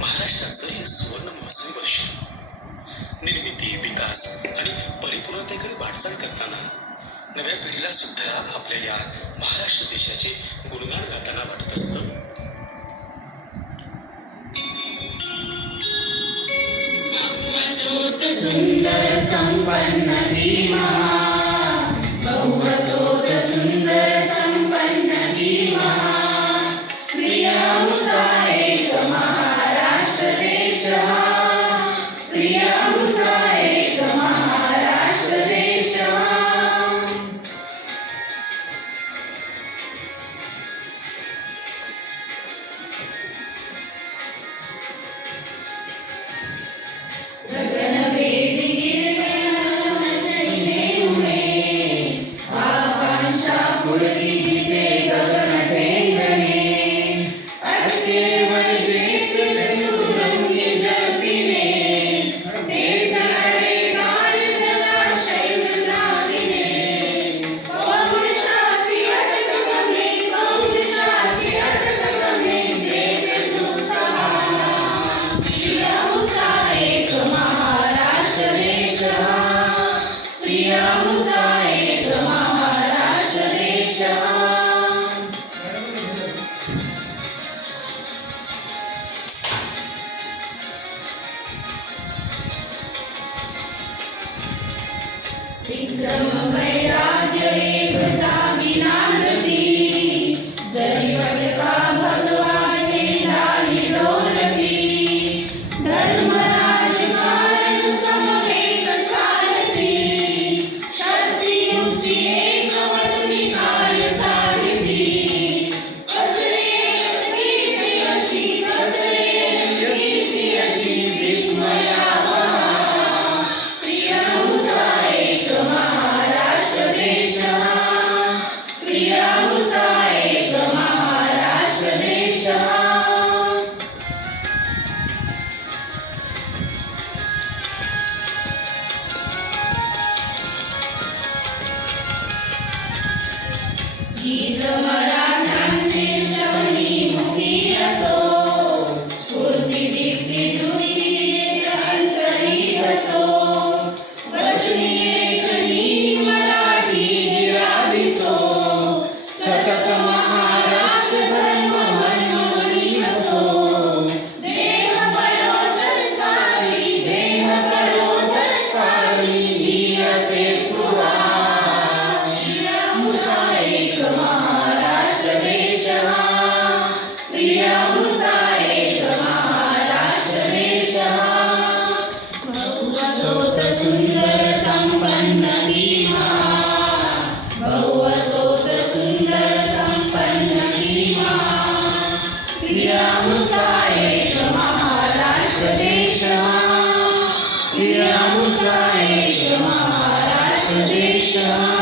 महाराष्ट्राचं हे सुवर्ण महोत्सवी वर्ष निर्मिती, विकास आणि परिपूर्णतेकडे वाटचाल करताना नव्या पिढीला सुद्धा आपल्या या महाराष्ट्र देशाचे गुणगान गाताना वाटत असतं. सुंदर संपन्न धीमा, बहुवसोत सुंदर संपन्न धीमा, प्रिय मुझा एक महाराष्ट्र देश हा, प्रिय मुझा एक महाराष्ट्र देश हा. गगनभेदी गिरणे हलवून चैनेमुळे, आकांक्षा पुढती जिथे गगन ठेंगणे, अटके वरजेत चतुरंगी जलपिणे, देताडे काळजला शैल दागिने, पौरुषाची अटक गमे, पौरुषाची अटक गमे, जेत उत्साहा, प्रिय मुझा एक महाराष्ट्र देश हा, प्रिय मुझा एक महाराष्ट्र देश हा. विक्रम वैराग्य एक जागी नांदती, जरी भटका भगवा झेंडा डोलती, धर्म राजकारण समवेत चालती, शक्ती युक्ती एकवटून कार्य साधिती, पसरेल कीर्ती अशी, पसरेल कीर्ती अशी विस्मयावहा, प्रिय मुझा एक महाराष्ट्र देश हा, प्रिय मुझा एक महाराष्ट्र देश हा. गीत मराठ्यांचे श्रवणी मुखी असो, स्फूर्ती दीप्ती धृती एक अंतरी बसो, वचनी एक नीती मराठी गिरा दिसो, सतत महाराष्ट्र धर्म मनमोहनी असो, देह पडो तत्काळी, देह पडो तत्काळी, ही असे स्पृहा, प्रिय मुझा एक महाराष्ट्र देश हा, प्रिय मुझा एक महाराष्ट्र देश हा. बहुवसोत सुंदर संपन्न धीमा, बहुवसोत सुंदर संपन्न धीमा, प्रिय मुझा एक महाराष्ट्र देश हा, प्रिय मुझा एक महाराष्ट्र देश हा.